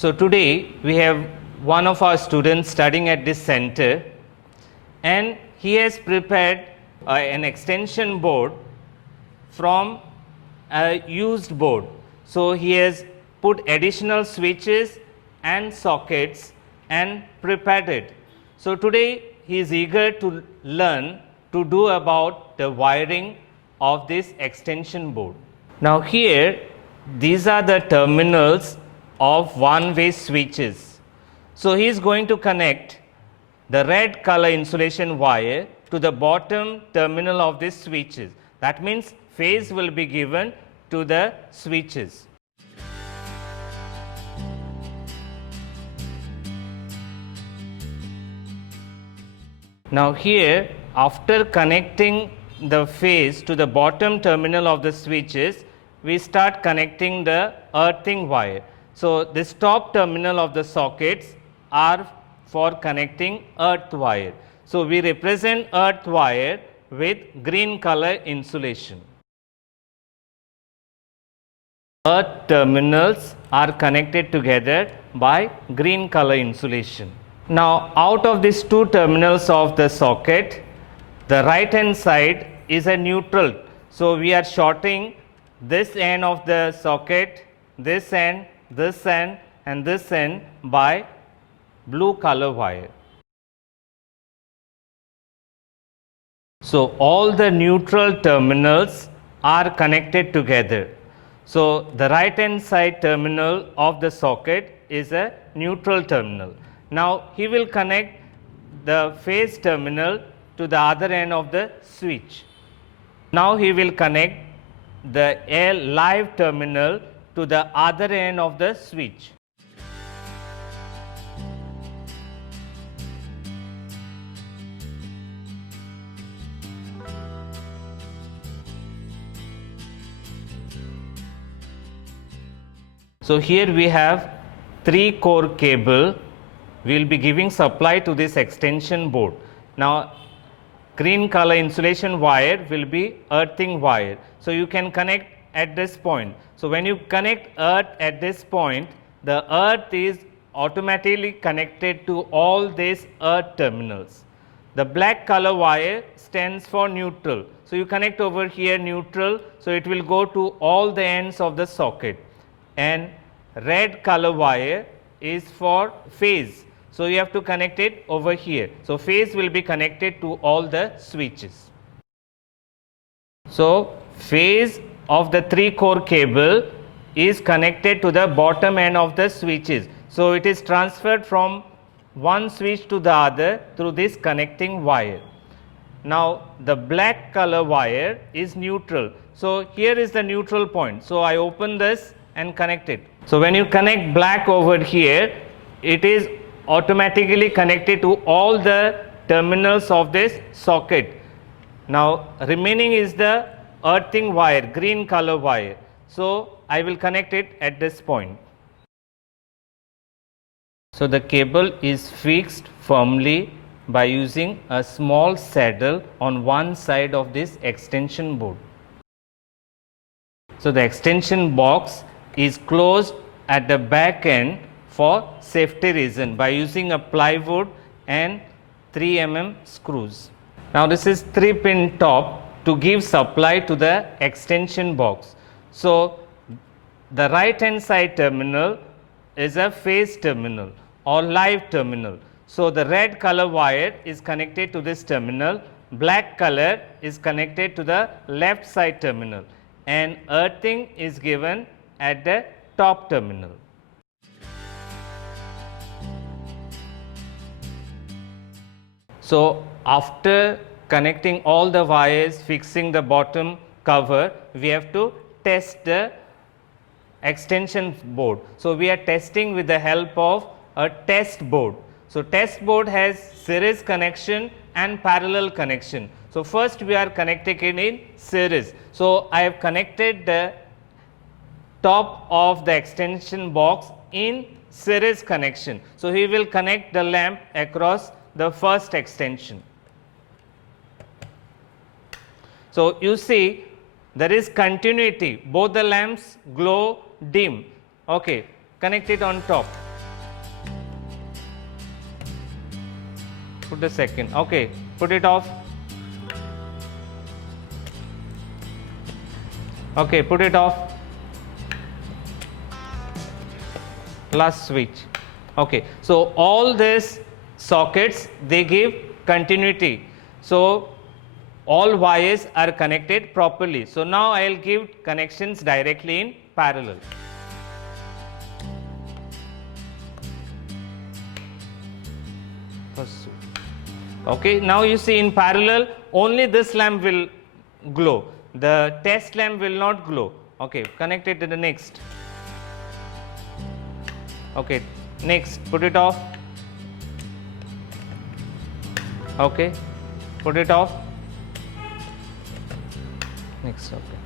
So today we have one of our students studying at this center, and he has prepared an extension board from a used board. So he has put additional switches and sockets and prepared it. So today he is eager to learn to do about the wiring of this extension board. Now here these are the terminals of one-way switches. So he is going to connect the red color insulation wire to the bottom terminal of these switches. That means phase will be given to the switches. Now here, after connecting the phase to the bottom terminal of the switches, we start connecting the earthing wire. So this top terminal of the sockets are for connecting earth wire. So we represent earth wire with green color insulation. Earth terminals are connected together by green color insulation. Now out of these two terminals of the socket, the right hand side is a neutral. So we are shorting this end of the socket, this end, and this end by blue color wire. So all the neutral terminals are connected together. So the right hand side terminal of the socket is a neutral terminal. Now he will connect the phase terminal to the other end of the switch. Now he will connect the live terminal to the other end of the switch. So here we have 3-core cable. We will be giving supply to this extension board. Now green color insulation wire will be earthing wire. So you can connect at this point. So when you connect earth at this point, the earth is automatically connected to all these earth terminals. The black color wire stands for neutral. So you connect over here neutral, so it will go to all the ends of the socket. And red color wire is for phase. So you have to connect it over here. So phase will be connected to all the switches. So phase of the 3-core cable is connected to the bottom end of the switches. So it is transferred from one switch to the other through this connecting wire. Now the black color wire is neutral. So here is the neutral point. So I open this and connect it. So when you connect black over here, it is automatically connected to all the terminals of this socket. Now remaining is the earthing wire, green color wire. So I will connect it at this point. So the cable is fixed firmly by using a small saddle on one side of this extension board. So the extension box is closed at the back end for safety reason by using a plywood and 3 mm screws. Now this is 3-pin top to give supply to the extension box. So the right hand side terminal is a phase terminal or live terminal. So the red color wire is connected to this terminal, black color is connected to the left side terminal, and earthing is given at the top terminal. So after connecting all the wires, fixing the bottom cover, we have to test the extension board. So we are testing with the help of a test board. So test board has series connection and parallel connection. So first we are connecting it in series. So I have connected the top of the extension box in series connection. So he will connect the lamp across the first extension. So you see there is continuity, both the lamps glow dim. Okay, connect it on top. Put the second. Okay, put it off. Okay, put it off. Last switch. Okay, so all these sockets, they give continuity. So all wires are connected properly. So now I will give connections directly in parallel. Okay, now you see in parallel only this lamp will glow. The test lamp will not glow. Okay, connect it to the next. Okay, next, put it off. Okay, put it off. Next, okay.